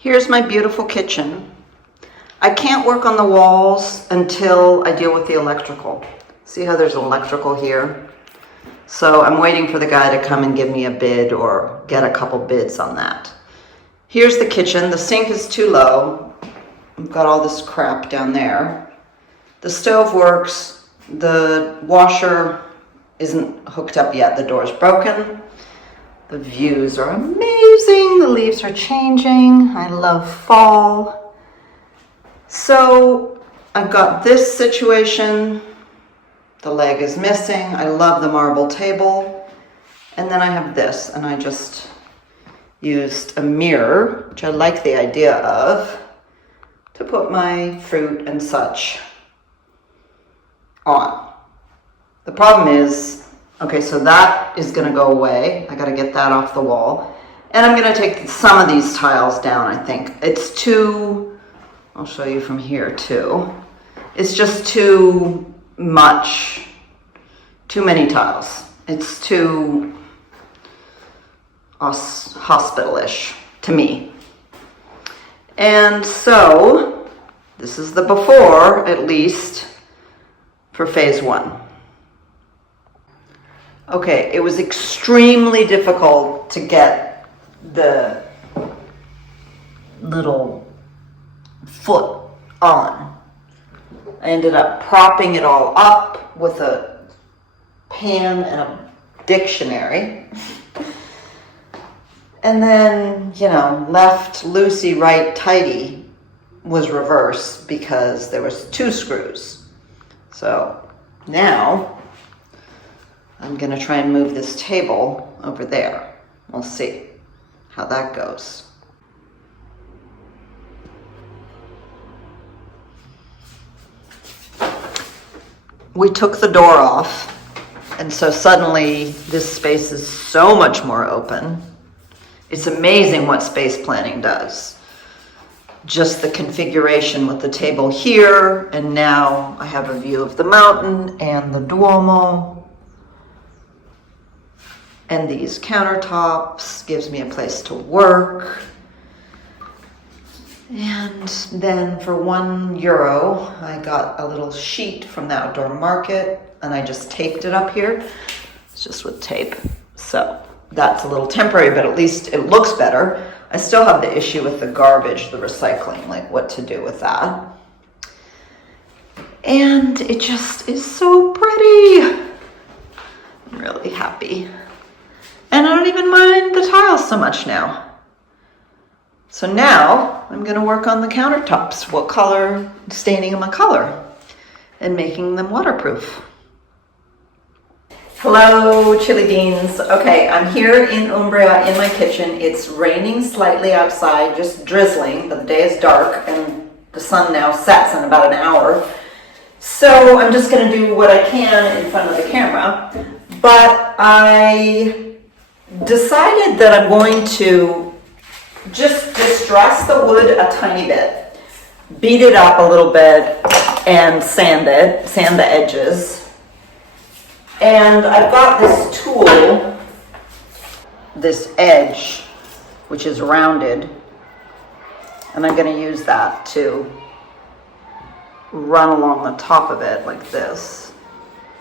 Here's my beautiful kitchen. I can't work on the walls until I deal with the electrical. See how there's electrical here? So I'm waiting for the guy to come and give me a bid or get a couple bids on that. Here's the kitchen. The sink is too low. I've got all this crap down there. The stove works. The washer isn't hooked up yet. The door's broken. The views are amazing. The leaves are changing. I love fall. So I've got this situation. The leg is missing. I love the marble table. And then I have this, and I just used a mirror, which I like the idea of, to put my fruit and such on. The problem is, okay, so that is gonna go away. I gotta get that off the wall. And I'm gonna take some of these tiles down, I think. It's too, I'll show you from here too. It's just too much, too many tiles. It's too hospital-ish to me. And so this is the before, at least, for phase one. Okay, it was extremely difficult to get the little foot on. I ended up propping it all up with a pan and a dictionary. And then, you know, left loosey, right tighty was reverse because there was 2 screws. So now I'm gonna try and move this table over there. We'll see how that goes. We took the door off, and so suddenly this space is so much more open. It's amazing what space planning does. Just the configuration with the table here, and now I have a view of the mountain and the Duomo. And these countertops gives me a place to work. And then for €1, I got a little sheet from the outdoor market, and I just taped it up here. It's just with tape. So that's a little temporary, but at least it looks better. I still have the issue with the garbage, the recycling, like what to do with that. And it just is so pretty. I'm really happy. And I don't even mind the tiles so much now. So now I'm gonna work on the countertops. What color, staining them a color and making them waterproof. Hello, chili beans. Okay, I'm here in Umbria in my kitchen. It's raining slightly outside, just drizzling, but the day is dark and the sun now sets in about an hour. So I'm just gonna do what I can in front of the camera. But I decided that I'm going to just distress the wood a tiny bit, beat it up a little bit and sand the edges. And I've got this tool, this edge, which is rounded, and I'm going to use that to run along the top of it like this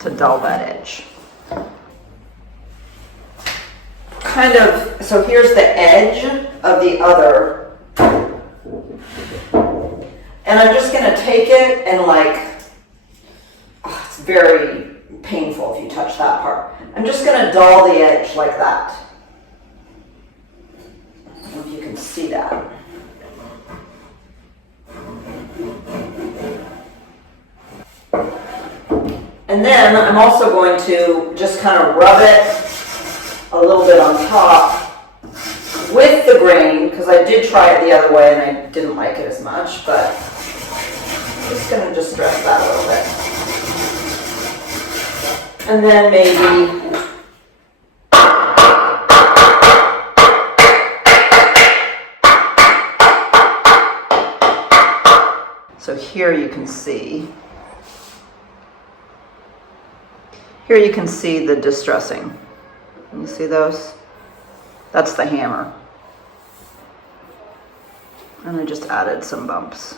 to dull that edge. Kind of, so here's the edge of the other, and I'm just going to take it and it's very painful if you touch that part. I'm just going to dull the edge like that. I don't know if you can see that. And then I'm also going to just kind of rub it a little bit on top with the grain, because I did try it the other way and I didn't like it as much, but I'm just going to distress that a little bit. And then maybe so here you can see the distressing. Can you see those? That's the hammer. And I just added some bumps.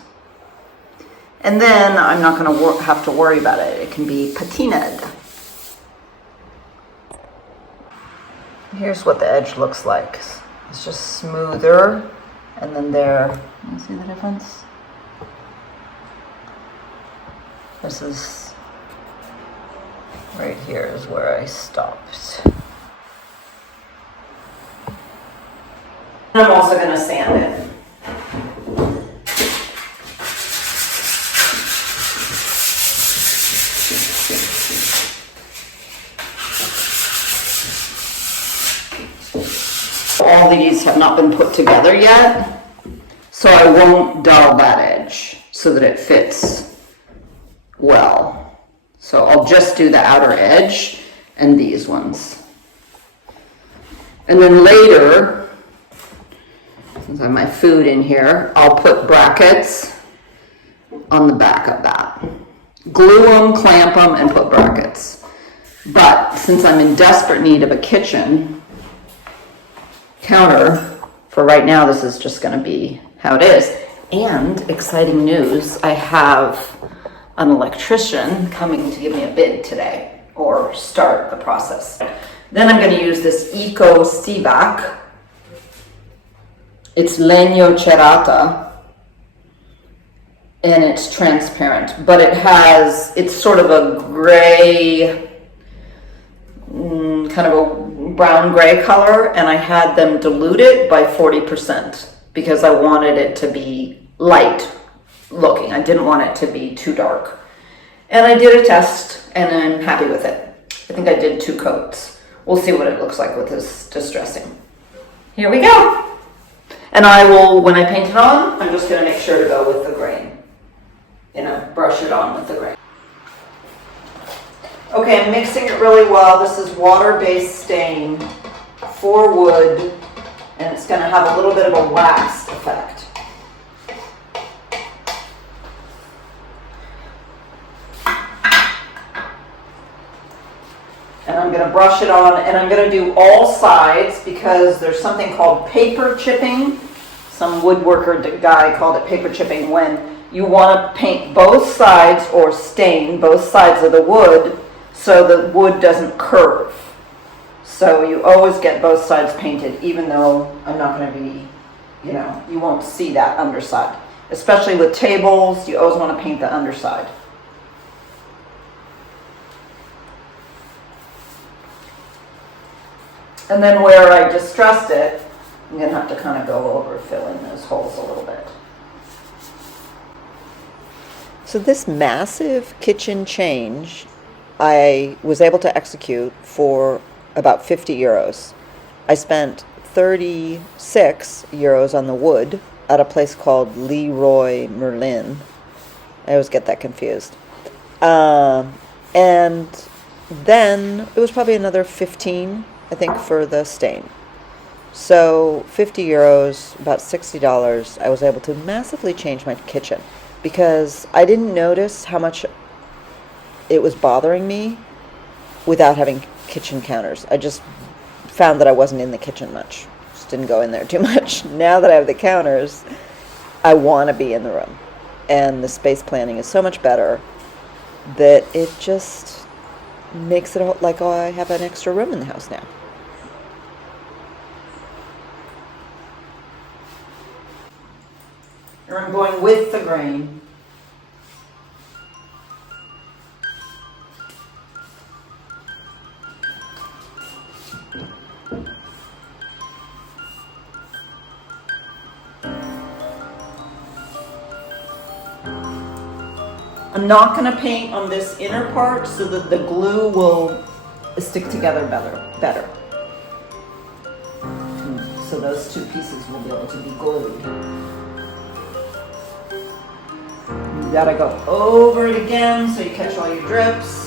And then I'm not going to have to worry about it. It can be patinaed. Here's what the edge looks like. It's just smoother. And then there, you see the difference? This is, right here is where I stopped. I'm also going to sand it. All these have not been put together yet, so I won't dull that edge so that it fits well. So I'll just do the outer edge and these ones. And then later, since I have my food in here, I'll put brackets on the back of that. Glue them, clamp them, and put brackets. But since I'm in desperate need of a kitchen counter, for right now this is just going to be how it is. And exciting news, I have an electrician coming to give me a bid today, or start the process. Then I'm going to use this Eco Stivac. It's Legno Cerata, and it's transparent, but it's sort of a gray, kind of a brown gray color, and I had them dilute it by 40% because I wanted it to be light looking. I didn't want it to be too dark. And I did a test and I'm happy with it. I think I did 2 coats. We'll see what it looks like with this distressing. Here we go. And I will, when I paint it on, I'm just going to make sure to go with the grain. Brush it on with the grain. Okay, I'm mixing it really well. This is water-based stain for wood, and it's going to have a little bit of a wax effect. And I'm going to brush it on, and I'm going to do all sides because there's something called paper chipping. Some woodworker guy called it paper chipping, when you want to paint both sides or stain both sides of the wood so the wood doesn't curve. So you always get both sides painted, even though I'm not going to be, you won't see that underside. Especially with tables, you always want to paint the underside. And then where I distressed it, I'm going to have to kind of go over, fill in those holes a little bit. So this massive kitchen change I was able to execute for about 50 euros. I spent 36 euros on the wood at a place called Leroy Merlin. I always get that confused. And then it was probably another 15, I think, for the stain. So 50 euros, about $60, I was able to massively change my kitchen because I didn't notice how much it was bothering me without having kitchen counters. I just found that I wasn't in the kitchen much. Just didn't go in there too much. Now that I have the counters, I want to be in the room. And the space planning is so much better that it just makes it like, oh, I have an extra room in the house now. And I'm going with the grain. I'm not going to paint on this inner part so that the glue will stick together better. So those two pieces will be able to be glued. You gotta go over it again so you catch all your drips.